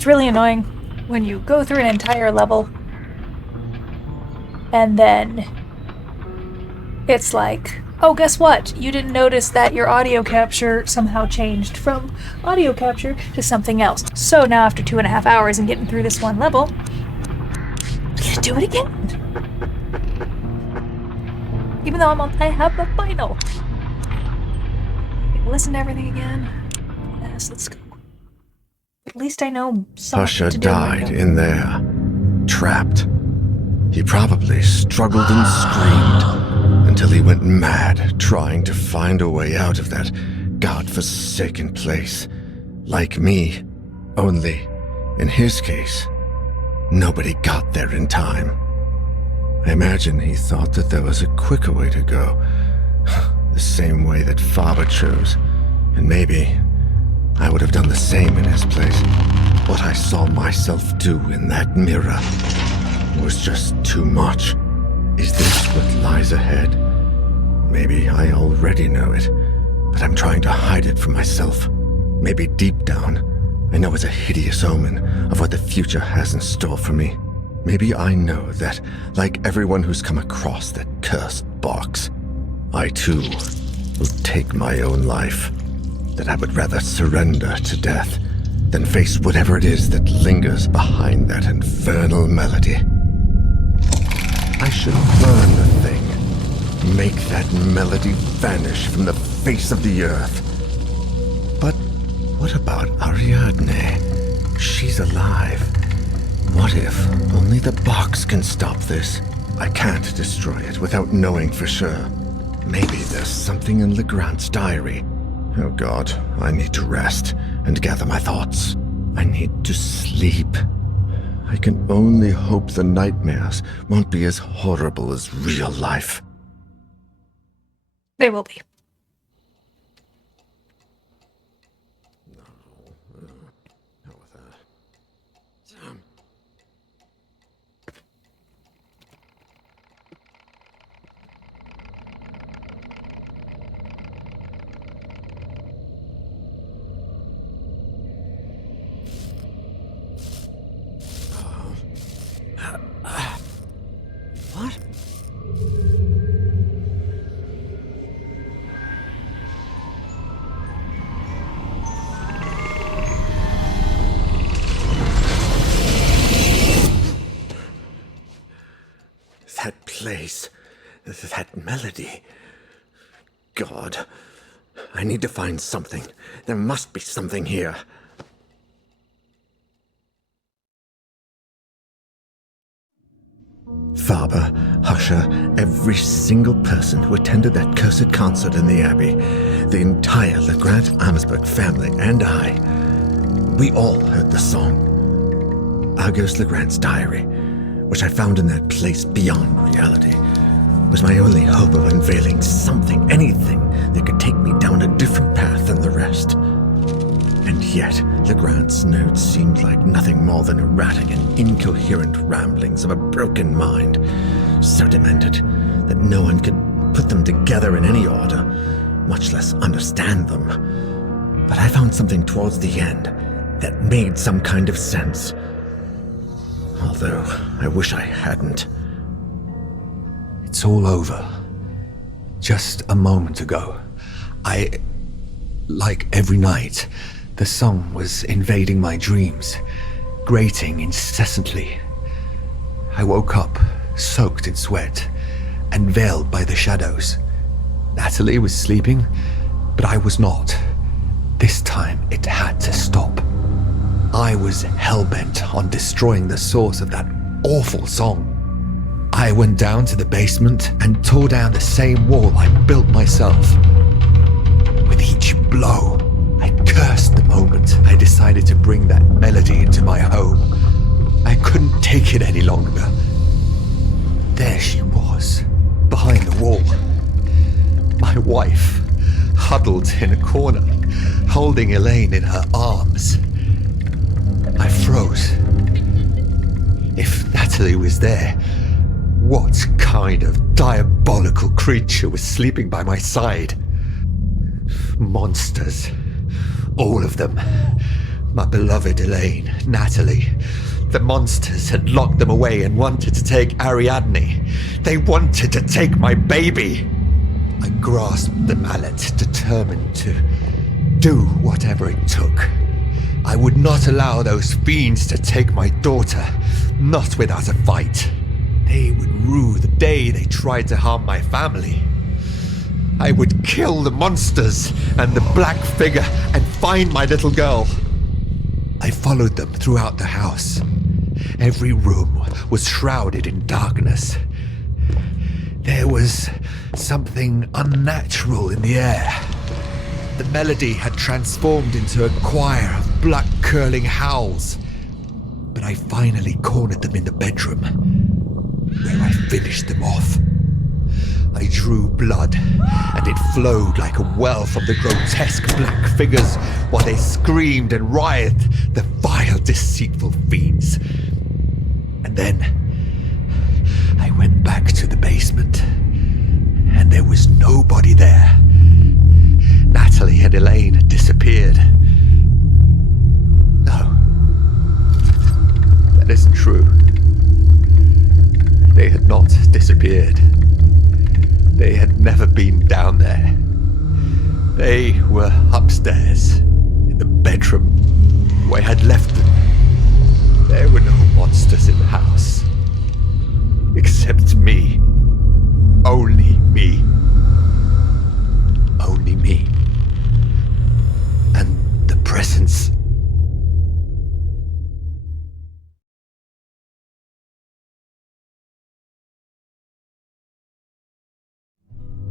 it's really annoying? When you go through an entire level and then it's like, oh, guess what? You didn't notice that your audio capture somehow changed from audio capture to something else. So now after 2.5 hours and getting through this one level, I'm gonna do it again. Even though I have the final. Listen to everything again. Yes, let's go. At least I know something Usher to do right died now. in there, trapped. He probably struggled and screamed until he went mad trying to find a way out of that godforsaken place. Like me, only, in his case, nobody got there in time. I imagine he thought that there was a quicker way to go, the same way that Faber chose, and maybe I would have done the same in his place. What I saw myself do in that mirror was just too much. Is this what lies ahead? Maybe I already know it, but I'm trying to hide it from myself. Maybe deep down, I know it's a hideous omen of what the future has in store for me. Maybe I know that, like everyone who's come across that cursed box, I too will take my own life. That I would rather surrender to death than face whatever it is that lingers behind that infernal melody. I should burn the thing, make that melody vanish from the face of the earth. But what about Ariadne? She's alive. What if only the box can stop this? I can't destroy it without knowing for sure. Maybe there's something in Legrand's diary. Oh God, I need to rest and gather my thoughts. I need to sleep. I can only hope the nightmares won't be as horrible as real life. They will be. Hell with that. What? That place, that melody. God, I need to find something. There must be something here. Faber, Usher, every single person who attended that cursed concert in the Abbey, the entire Legrand Amsberg family, and I, we all heard the song. Auguste Legrand's diary, which I found in that place beyond reality, was my only hope of unveiling something, anything that could take me down a different path than the rest. And yet, Legrand's notes seemed like nothing more than erratic and incoherent ramblings of a broken mind, so demented that no one could put them together in any order, much less understand them. But I found something towards the end that made some kind of sense. Although, I wish I hadn't. It's all over. Just a moment ago, like every night, the song was invading my dreams, grating incessantly. I woke up, soaked in sweat, and veiled by the shadows. Natalie was sleeping, but I was not. This time, it had to stop. I was hell-bent on destroying the source of that awful song. I went down to the basement and tore down the same wall I built myself. With each blow, I cursed the moment I decided to bring that melody into my home. I couldn't take it any longer. There she was, behind the wall. My wife, huddled in a corner, holding Elaine in her arms. I froze. If Natalie was there, what kind of diabolical creature was sleeping by my side? Monsters. All of them. My beloved Elaine, Natalie. The monsters had locked them away and wanted to take Ariadne. They wanted to take my baby. I grasped the mallet, determined to do whatever it took. I would not allow those fiends to take my daughter, not without a fight. They would rue the day they tried to harm my family. I would kill the monsters and the black figure and find my little girl. I followed them throughout the house. Every room was shrouded in darkness. There was something unnatural in the air. The melody had transformed into a choir of blood-curdling howls. But I finally cornered them in the bedroom, where I finished them off. I drew blood, and it flowed like a well from the grotesque black figures while they screamed and writhed, the vile, deceitful fiends. And then I went back to the basement, and there was nobody there. Natalie and Elaine had disappeared. No, that isn't true. They had not disappeared. They had never been down there. They were upstairs, in the bedroom where I had left them. There were no monsters in the house. Except me. Only me. Only me. And the presence.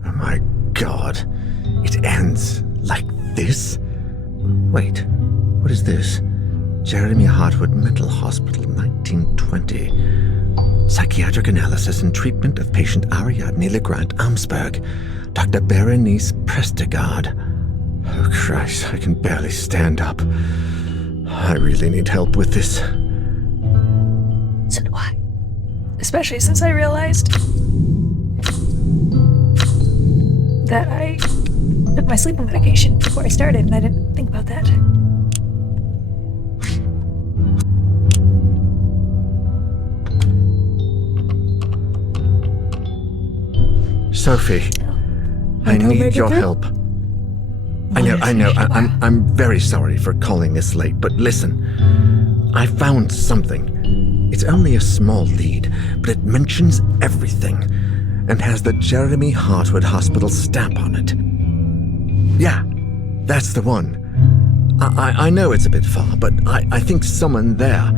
Oh my God. It ends like this? Wait, what is this? Jeremy Hartwood Mental Hospital, 1920. Psychiatric analysis and treatment of patient Ariadne Legrand Amsberg. Dr. Berenice Prestegard. Oh Christ, I can barely stand up. I really need help with this. So do I. Especially since I realized that I took my sleeping medication before I started, and I didn't think about that. Sophie, I need your help. I know. I'm very sorry for calling this late, but listen. I found something. It's only a small lead, but it mentions everything and has the Jeremy Hartwood Hospital stamp on it. Yeah, that's the one. I know it's a bit far, but I think someone there,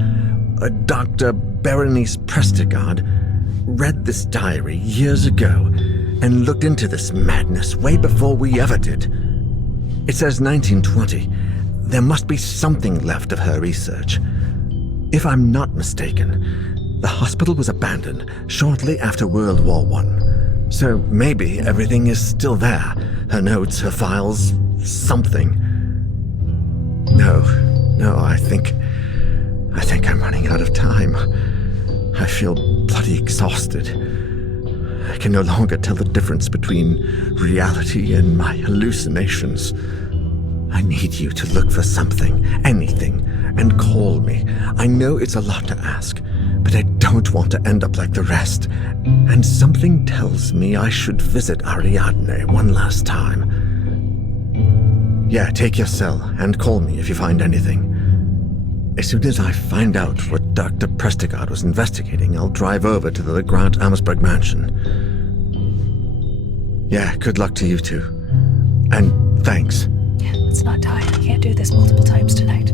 Dr. Berenice Prestegard, read this diary years ago and looked into this madness way before we ever did. It says 1920. There must be something left of her research. If I'm not mistaken, the hospital was abandoned shortly after World War I. So maybe everything is still there. Her notes, her files, something. No, I think I'm running out of time. I feel bloody exhausted. I can no longer tell the difference between reality and my hallucinations. I need you to look for something, anything, and call me. I know it's a lot to ask, but I don't want to end up like the rest. And something tells me I should visit Ariadne one last time. Yeah, take your cell and call me if you find anything. As soon as I find out what Dr. Prestegard was investigating, I'll drive over to the Legrand Amsberg mansion. Yeah, good luck to you two. And thanks. Yeah, let's not die. I can't do this multiple times tonight.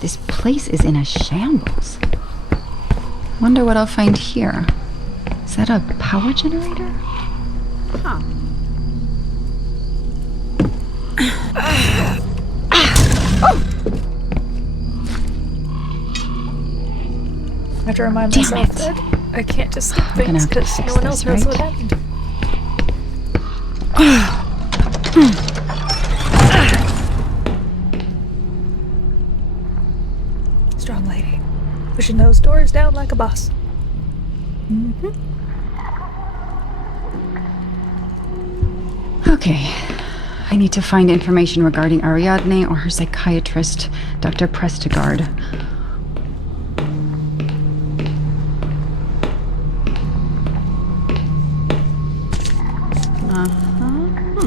This place is in a shambles. Wonder what I'll find here. Is that a power generator? Huh. I have to remind Damn myself it. that I can't just skip We're gonna things have to because fix no one this, else knows right? what happened. Strong lady. Pushing those doors down like a boss. Okay. I need to find information regarding Ariadne or her psychiatrist, Dr. Prestigard.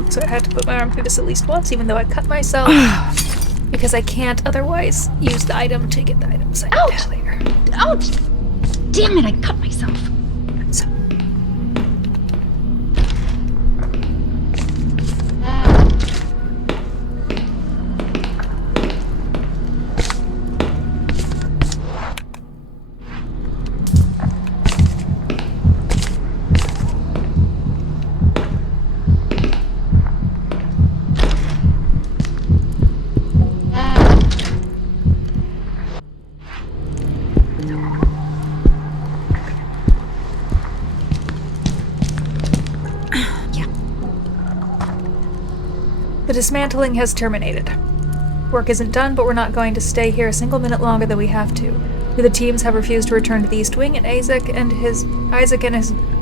So I had to put my arm through this at least once, even though I cut myself. Because I can't otherwise use the item to get the item beside Ouch! later. Ouch! Damn it, I cut myself. So the dismantling has terminated. Work isn't done, but we're not going to stay here a single minute longer than we have to. The teams have refused to return to the East Wing, and Isaac and his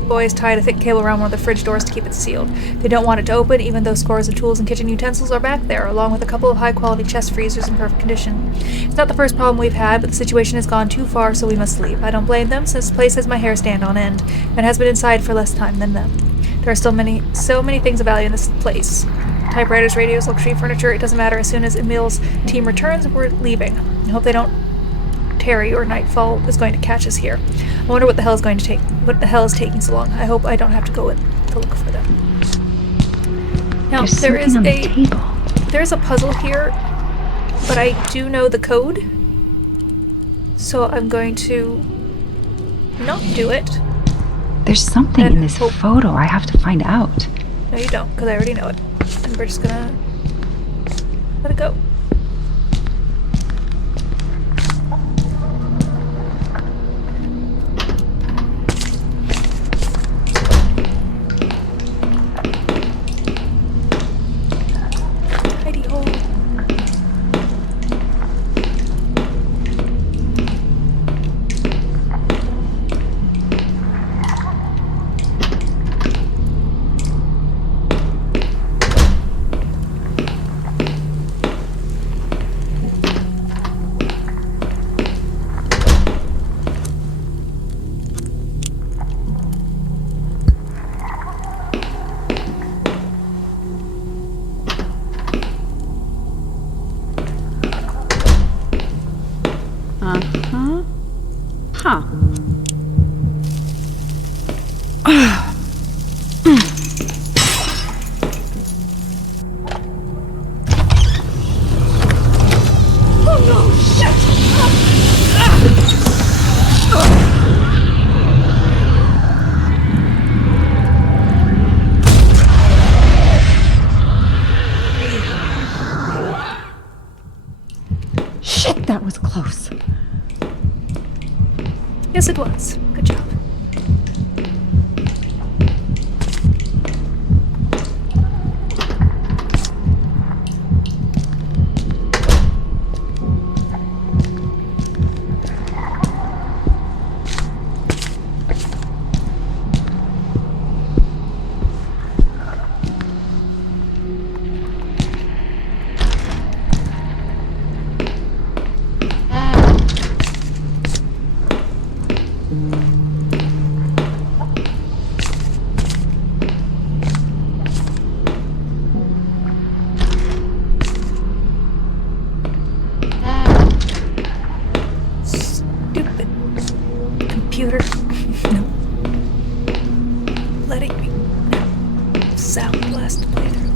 boys tied a thick cable around one of the fridge doors to keep it sealed. They don't want it to open, even though scores of tools and kitchen utensils are back there, along with a couple of high-quality chest freezers in perfect condition. It's not the first problem we've had, but the situation has gone too far, so we must leave. I don't blame them, since this place has my hair stand on end, and has been inside for less time than them. There are so many things of value in this place. Typewriters, radios, luxury furniture, it doesn't matter. As soon as Emil's team returns, we're leaving. I hope they don't tarry or nightfall is going to catch us here. I wonder what the hell is taking so long. I hope I don't have to go to look for them. Now, There's something on the table. There's a puzzle here, but I do know the code. So I'm going to not do it. There's something And in this hope- photo I have to find out. No, you don't, because I already know it. And we're just gonna let it go. Hidey hole. Huh. Shit, that was close. Yes, it was. Good job. Stupid computer. No. Letting me sound blast to play through.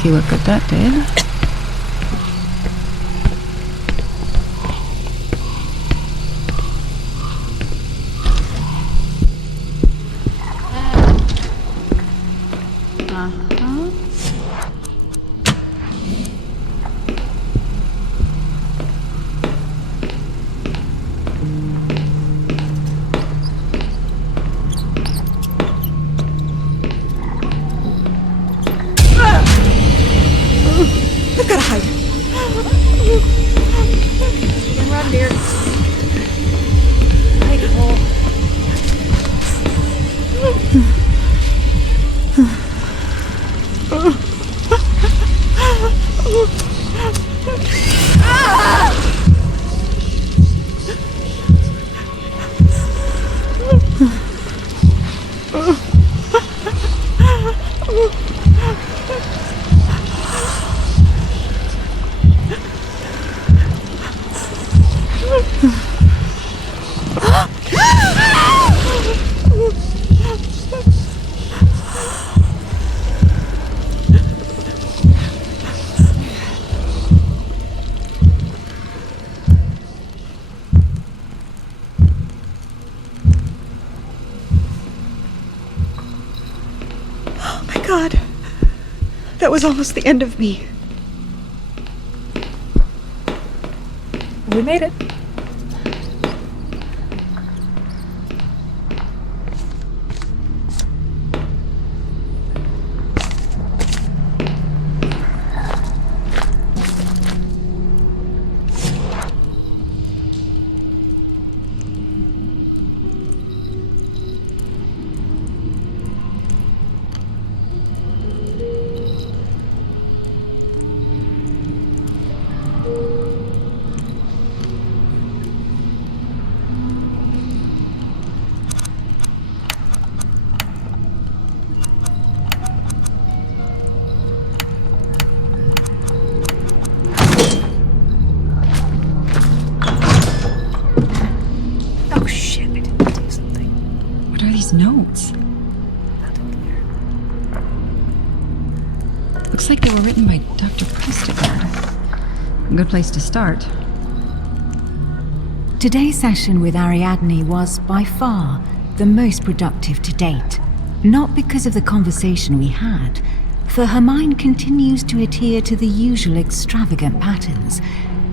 See what good that did. I've gotta hide. Run, dear. Hide it hole. Oh my God. That was almost the end of me. We made it. Oh shit, I didn't do something. What are these notes? Nothing clear. Looks like they were written by Dr. Prestigard. A good place to start. Today's session with Ariadne was by far the most productive to date. Not because of the conversation we had, for her mind continues to adhere to the usual extravagant patterns,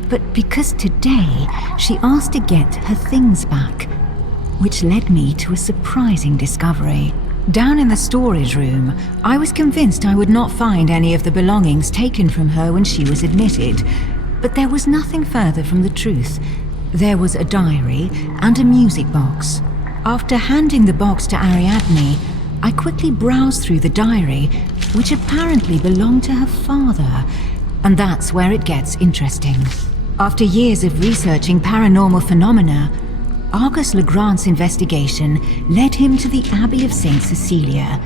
but because today she asked to get her things back, which led me to a surprising discovery. Down in the storage room, I was convinced I would not find any of the belongings taken from her when she was admitted, but there was nothing further from the truth. There was a diary and a music box. After handing the box to Ariadne, I quickly browsed through the diary, which apparently belonged to her father, and that's where it gets interesting. After years of researching paranormal phenomena, Argus Legrand's investigation led him to the Abbey of St. Cecilia,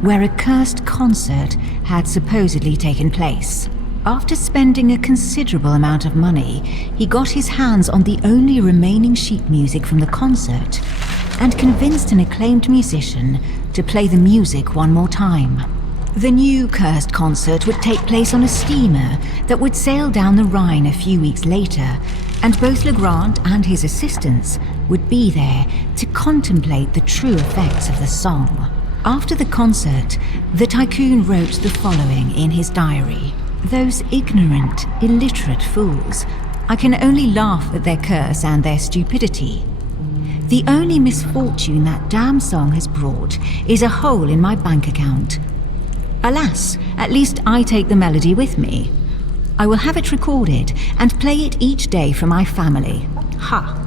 where a cursed concert had supposedly taken place. After spending a considerable amount of money, he got his hands on the only remaining sheet music from the concert and convinced an acclaimed musician to play the music one more time. The new cursed concert would take place on a steamer that would sail down the Rhine a few weeks later, and both Legrand and his assistants would be there to contemplate the true effects of the song. After the concert, the tycoon wrote the following in his diary. Those ignorant, illiterate fools. I can only laugh at their curse and their stupidity. The only misfortune that damn song has brought is a hole in my bank account. Alas, at least I take the melody with me. I will have it recorded and play it each day for my family. Ha!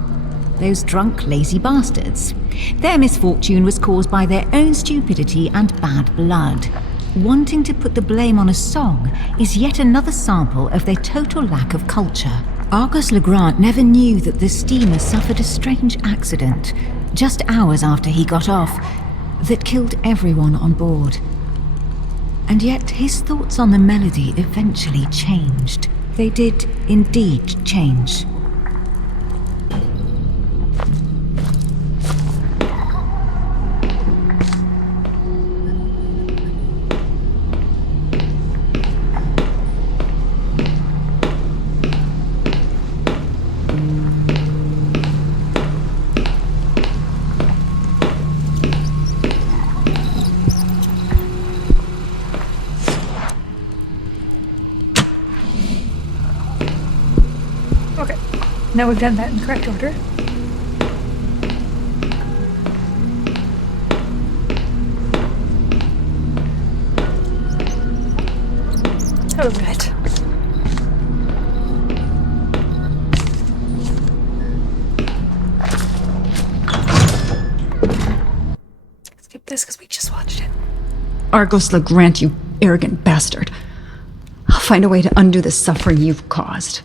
Those drunk, lazy bastards. Their misfortune was caused by their own stupidity and bad blood. Wanting to put the blame on a song is yet another sample of their total lack of culture. Argus Legrand never knew that the steamer suffered a strange accident just hours after he got off that killed everyone on board. And yet his thoughts on the melody eventually changed. They did indeed change. Now we've done that in the correct order. Oh, right. Skip this because we just watched it. Argos Legrand, you arrogant bastard. I'll find a way to undo the suffering you've caused.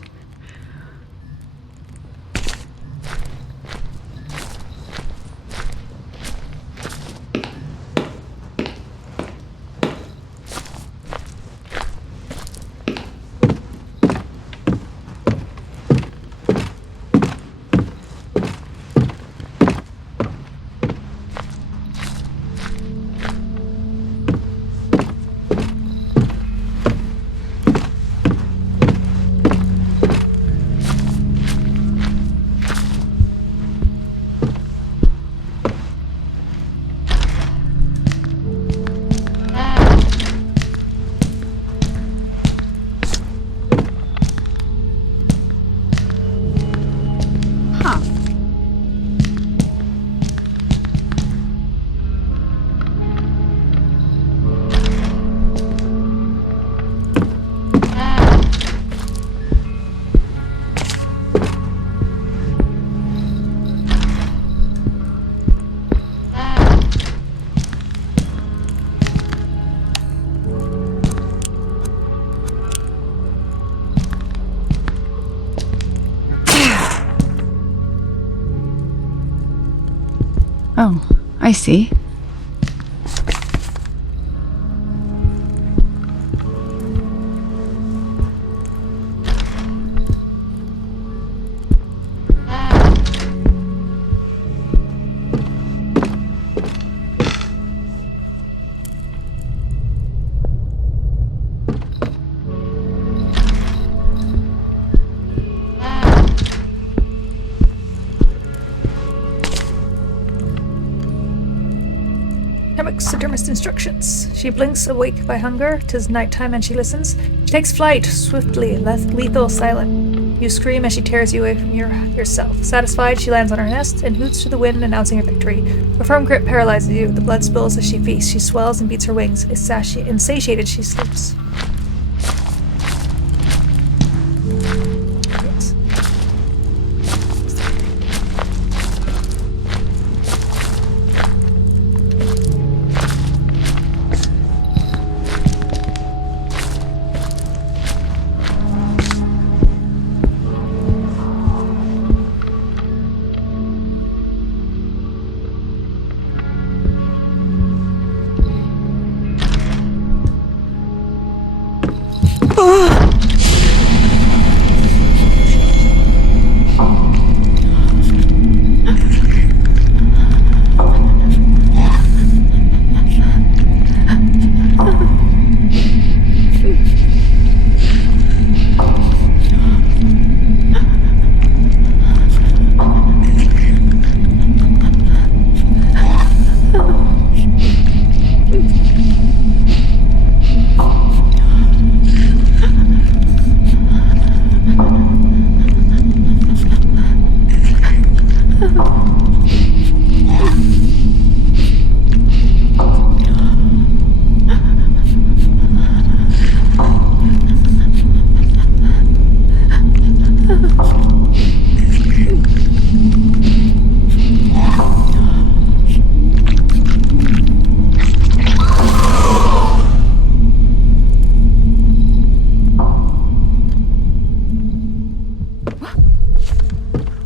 Oh, I see. Taxidermist instructions. She blinks, awake by hunger. 'Tis nighttime and she listens. She takes flight, swiftly, lethal, silent. You scream as she tears you away from yourself. Satisfied, she lands on her nest and hoots to the wind, announcing her victory. Her firm grip paralyzes you. The blood spills as she feasts. She swells and beats her wings. Insatiated, she sleeps. Yes.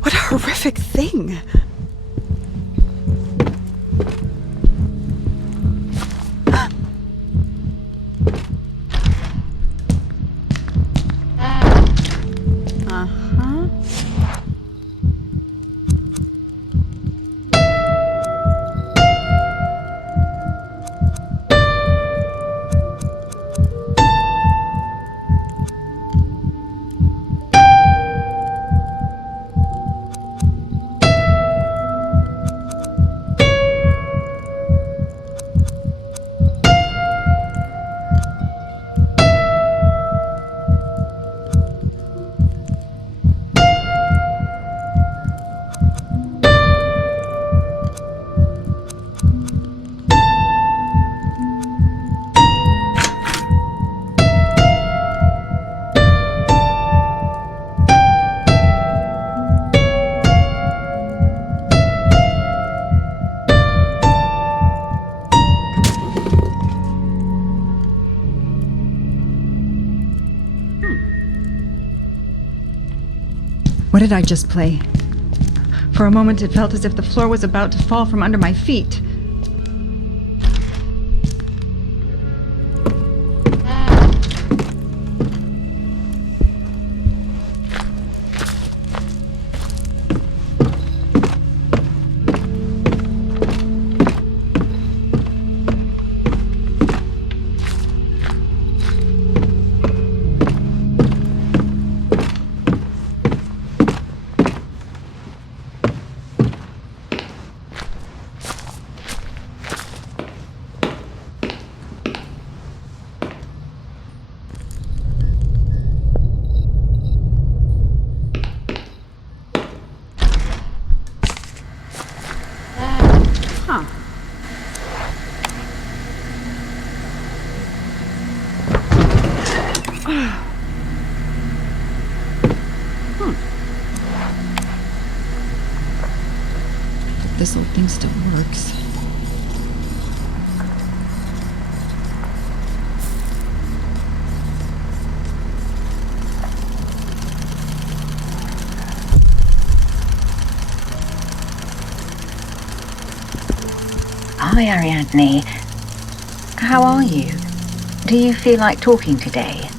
What a horrific thing. What did I just play? For a moment, it felt as if the floor was about to fall from under my feet. This old thing still works. Hi, Ariadne. How are you? Do you feel like talking today?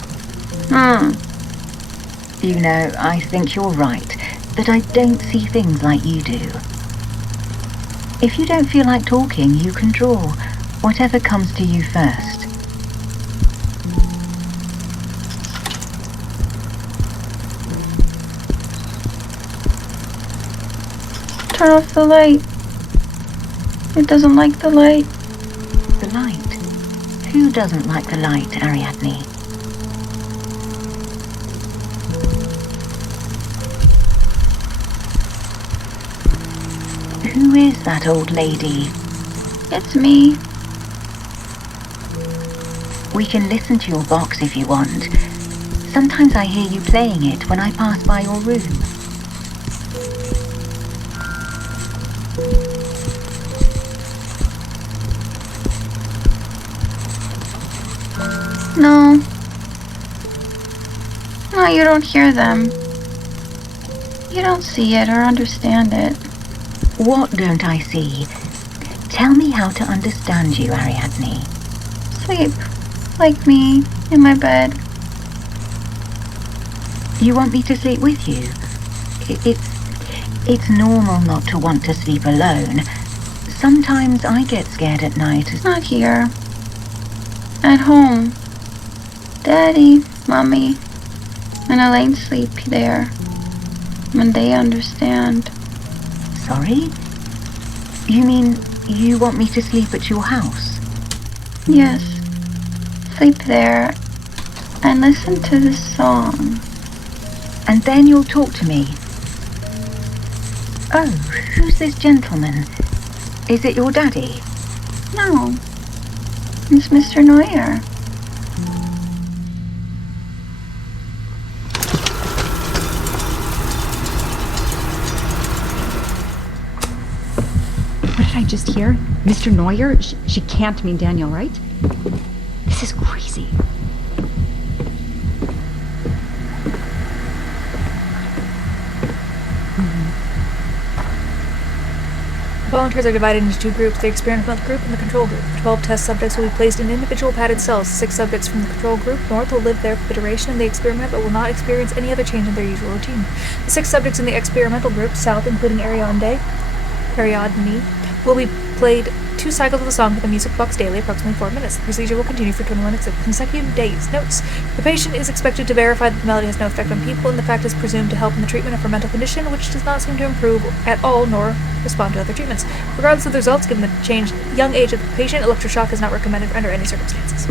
You know, I think you're right, that I don't see things like you do. If you don't feel like talking, you can draw, whatever comes to you first. Turn off the light. It doesn't like the light. The light? Who doesn't like the light, Ariadne? Who is that old lady? It's me. We can listen to your box if you want. Sometimes I hear you playing it when I pass by your room. No. No, you don't hear them. You don't see it or understand it. What don't I see? Tell me how to understand you, Ariadne. Sleep. Like me. In my bed. You want me to sleep with you? It's normal not to want to sleep alone. Sometimes I get scared at night. Not here. At home. Daddy, Mommy, and Elaine sleep there. And they understand. Sorry? You mean you want me to sleep at your house? Yes. Sleep there and listen to the song. And then you'll talk to me. Oh, who's this gentleman? Is it your daddy? No. It's Mr. Neuer. What did I just hear? Mr. Neuer? She can't mean Daniel, right? This is crazy. Volunteers are divided into two groups, the experimental group and the control group. 12 test subjects will be placed in individual padded cells. 6 subjects from the control group, North, will live there for the duration of the experiment but will not experience any other change in their usual routine. The 6 subjects in the experimental group, South, including Ariadne, will be played 2 cycles of the song with the music box daily, approximately 4 minutes. The procedure will continue for 21 consecutive days. Notes: the patient is expected to verify that the melody has no effect on people, and the fact is presumed to help in the treatment of her mental condition, which does not seem to improve at all nor respond to other treatments. Regardless of the results, given the changed young age of the patient, electroshock is not recommended under any circumstances.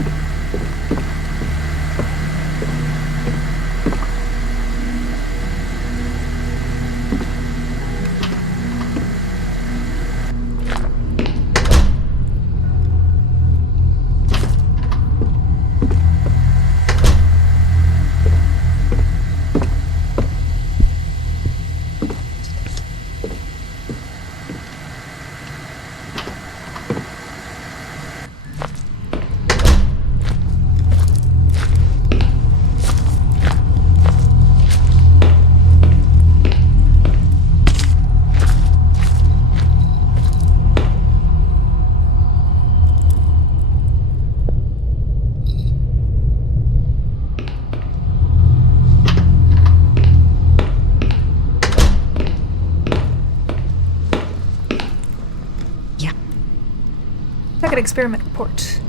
experiment report.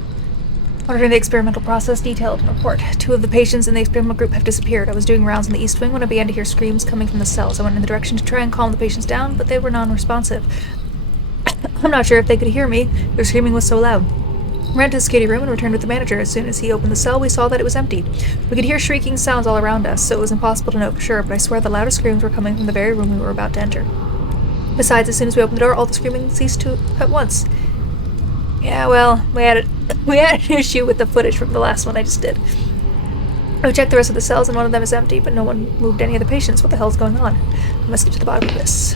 Monitoring the experimental process detailed in the report. 2 of the patients in the experimental group have disappeared. I was doing rounds in the East Wing when I began to hear screams coming from the cells. I went in the direction to try and calm the patients down, but they were non-responsive. I'm not sure if they could hear me. Their screaming was so loud. I ran to the security room and returned with the manager. As soon as he opened the cell, we saw that it was empty. We could hear shrieking sounds all around us, so it was impossible to know for sure, but I swear the loudest screams were coming from the very room we were about to enter. Besides, as soon as we opened the door, all the screaming ceased at once. Yeah, well, we had an issue with the footage from the last one I just did. We checked the rest of the cells and one of them is empty, but no one moved any of the patients. What the hell's going on? I must get to the bottom of this.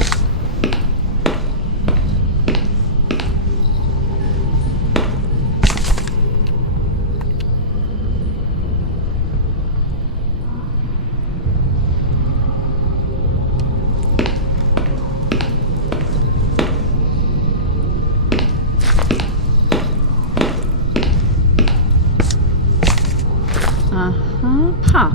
Huh.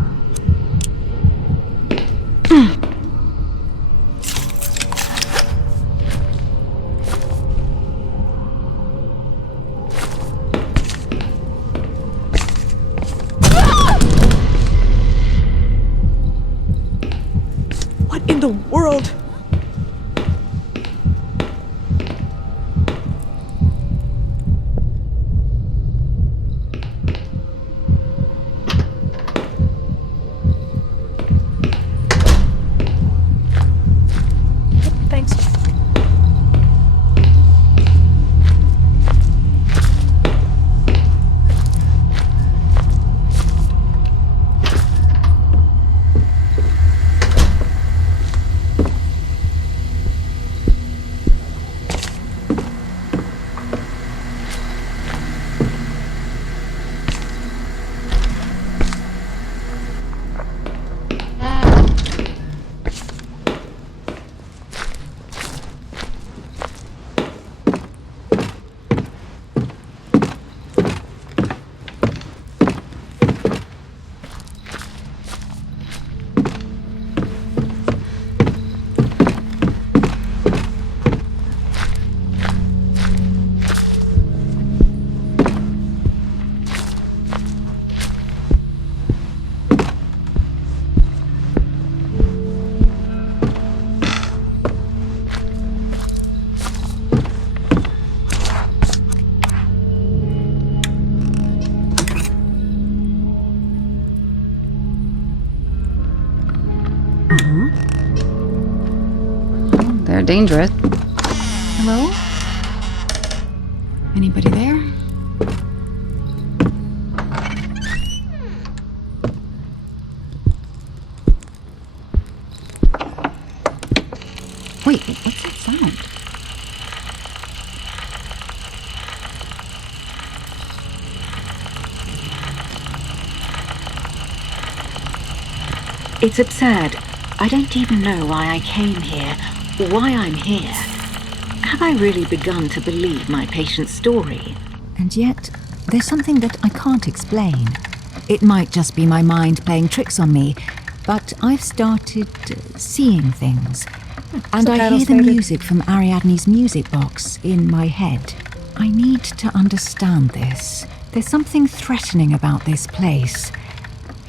What in the world? Thanks. They're dangerous. Hello? Anybody there? Wait, what's that sound? It's absurd. I don't even know why I came here, or why I'm here. Have I really begun to believe my patient's story? And yet, there's something that I can't explain. It might just be my mind playing tricks on me, but I've started seeing things. And I hear the music from Ariadne's music box in my head. I need to understand this. There's something threatening about this place.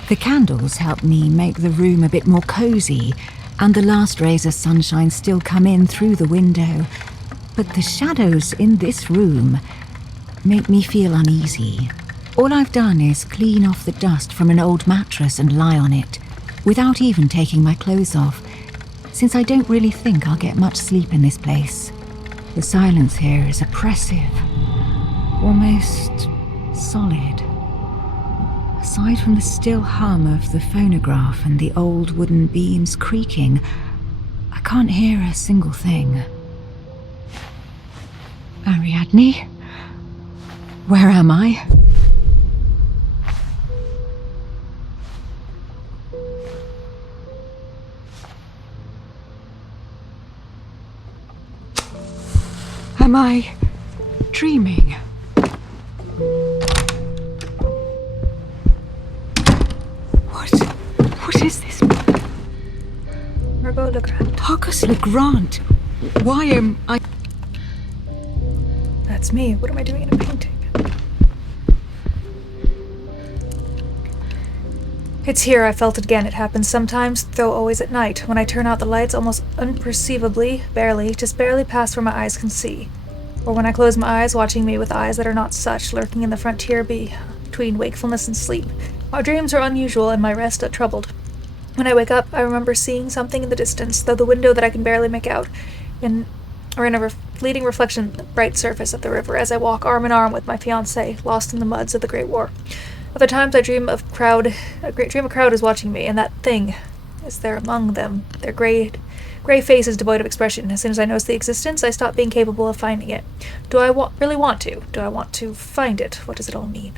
The candles help me make the room a bit more cozy, and the last rays of sunshine still come in through the window. But the shadows in this room make me feel uneasy. All I've done is clean off the dust from an old mattress and lie on it, without even taking my clothes off, since I don't really think I'll get much sleep in this place. The silence here is oppressive, almost solid. Aside from the still hum of the phonograph and the old wooden beams creaking, I can't hear a single thing. Ariadne? Where am I? Am I dreaming? What is this? Margot Legrand. Marcus Legrand. Why am I... That's me. What am I doing in a painting? It's here, I felt it again. It happens sometimes, though always at night, when I turn out the lights almost unperceivably, just barely past where my eyes can see. Or when I close my eyes, watching me with eyes that are not such, lurking in the frontier between wakefulness and sleep. My dreams are unusual and my rest troubled. When I wake up, I remember seeing something in the distance, though the window that I can barely make out, in a fleeting reflection of the bright surface of the river as I walk arm in arm with my fiancé, lost in the muds of the Great War. Other times I dream a crowd is watching me, and that thing is there among them, their gray faces devoid of expression. As soon as I notice the existence, I stop being capable of finding it. Do I really want to? Do I want to find it? What does it all mean?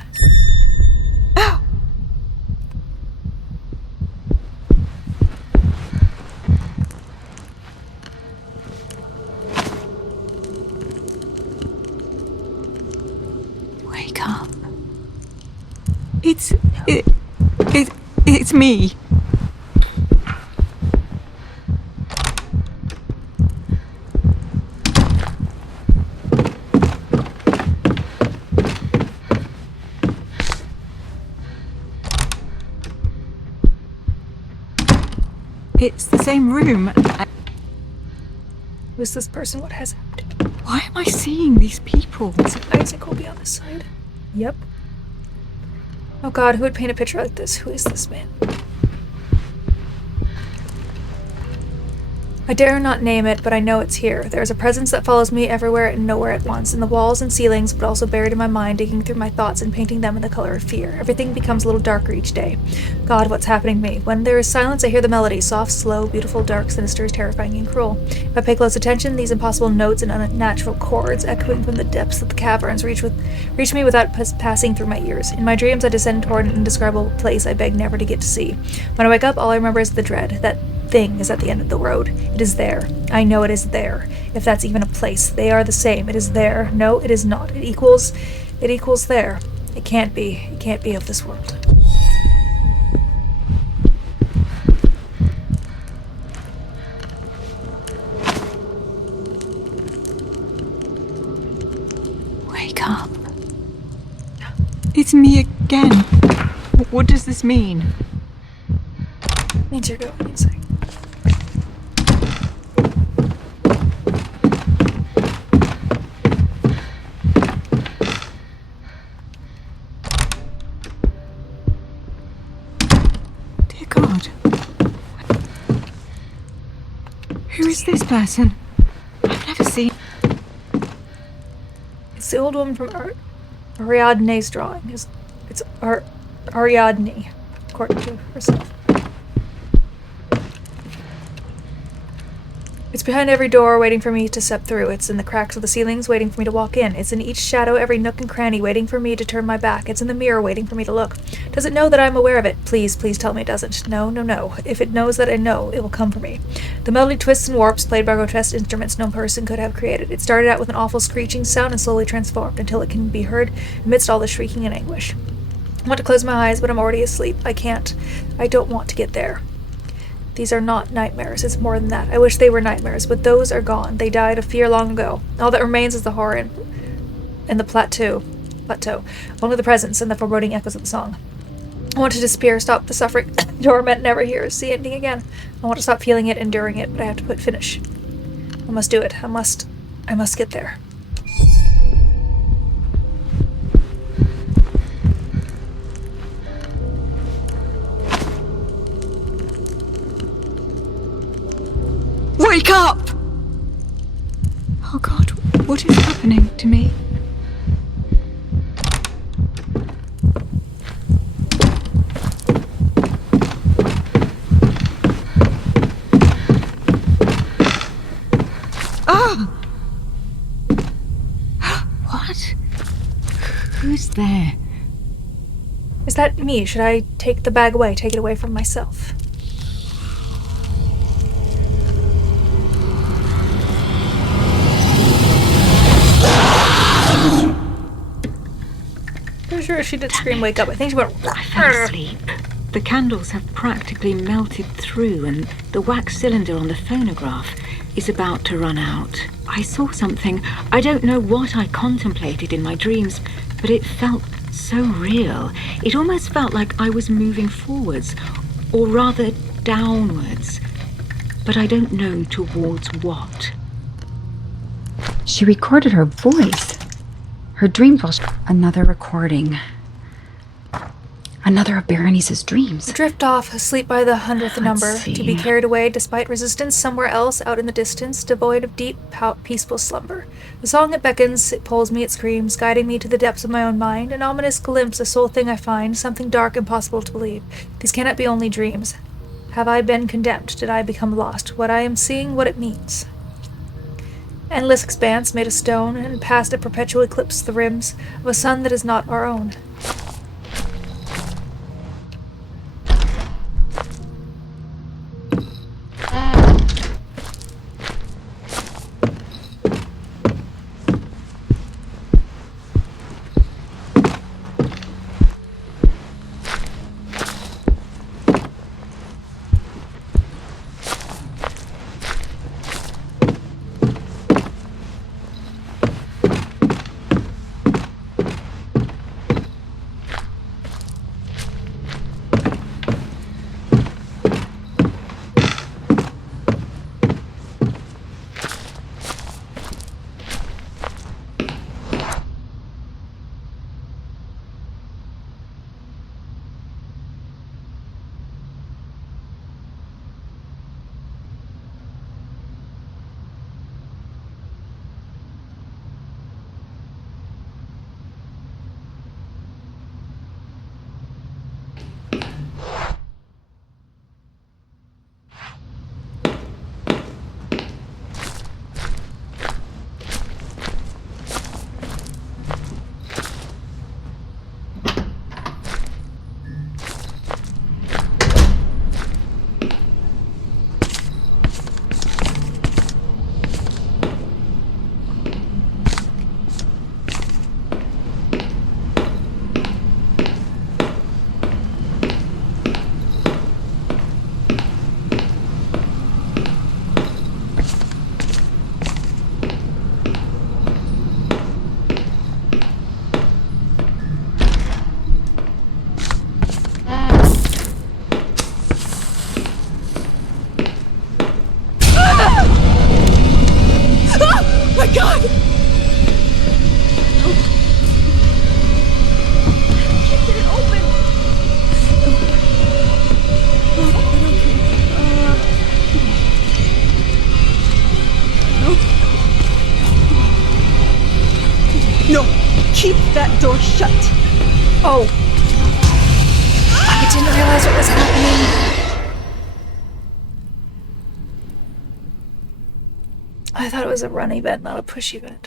Wake up. It's me. It's the same room. Who's this person? What has happened? Why am I seeing these people? Is it Isaac will be on this side? Yep. Oh God, who would paint a picture like this? Who is this man? I dare not name it, but I know it's here. There is a presence that follows me everywhere and nowhere at once, in the walls and ceilings, but also buried in my mind, digging through my thoughts and painting them in the color of fear. Everything becomes a little darker each day. God, what's happening to me? When there is silence, I hear the melody, soft, slow, beautiful, dark, sinister, terrifying, and cruel. If I pay close attention, these impossible notes and unnatural chords, echoing from the depths of the caverns, reach me without passing through my ears. In my dreams, I descend toward an indescribable place I beg never to get to see. When I wake up, all I remember is the dread. That thing is at the end of the road. It is there. I know it is there. If that's even a place, they are the same. It is there. No, it is not. It equals there. It can't be. It can't be of this world. Wake up. It's me again. What does this mean? It means you're going inside. Dear God. Who is this person? I've never seen... It's the old woman from Ariadne's drawing. It's Ariadne, according to herself. It's behind every door, waiting for me to step through. It's in the cracks of the ceilings, waiting for me to walk in. It's in each shadow, every nook and cranny, waiting for me to turn my back. It's in the mirror, waiting for me to look. Does it know that I'm aware of it? Please, please tell me it doesn't. No, no, no. If it knows that I know, it will come for me. The melody twists and warps, played by grotesque instruments no person could have created. It started out with an awful screeching sound and slowly transformed until it can be heard amidst all the shrieking and anguish. I want to close my eyes, but I'm already asleep. I can't. I don't want to get there. These are not nightmares. It's more than that. I wish they were nightmares, but those are gone. They died of fear long ago. All that remains is the horror and the plateau. Only the presence and the foreboding echoes of the song. I want to disappear, stop the suffering, torment, never hear, see anything again. I want to stop feeling it, enduring it, but I have to put finish. I must do it. I must get there. Wake up! Oh God, what is happening to me? Ah! What? Who's there? Is that me? Should I take the bag away, take it away from myself? Pretty sure she did scream wake up. I think she went... I fell asleep. The candles have practically melted through and the wax cylinder on the phonograph is about to run out. I saw something. I don't know what I contemplated in my dreams, but it felt so real. It almost felt like I was moving forwards, or rather downwards. But I don't know towards what. She recorded her voice. Her dreams while another recording. Another of Berenice's dreams. Drift off, asleep by the 100th number, see. to be carried away despite resistance somewhere else out in the distance, devoid of deep, peaceful slumber. The song it beckons, it pulls me, it screams, guiding me to the depths of my own mind, an ominous glimpse, a sole thing I find, something dark, impossible to believe. These cannot be only dreams. Have I been condemned? Did I become lost? What I am seeing, what it means. Endless expanse made of stone, and past it perpetual eclipse the rims of a sun that is not our own. Keep that door shut. Oh. I didn't realize what was happening. I thought it was a run event, not a push event.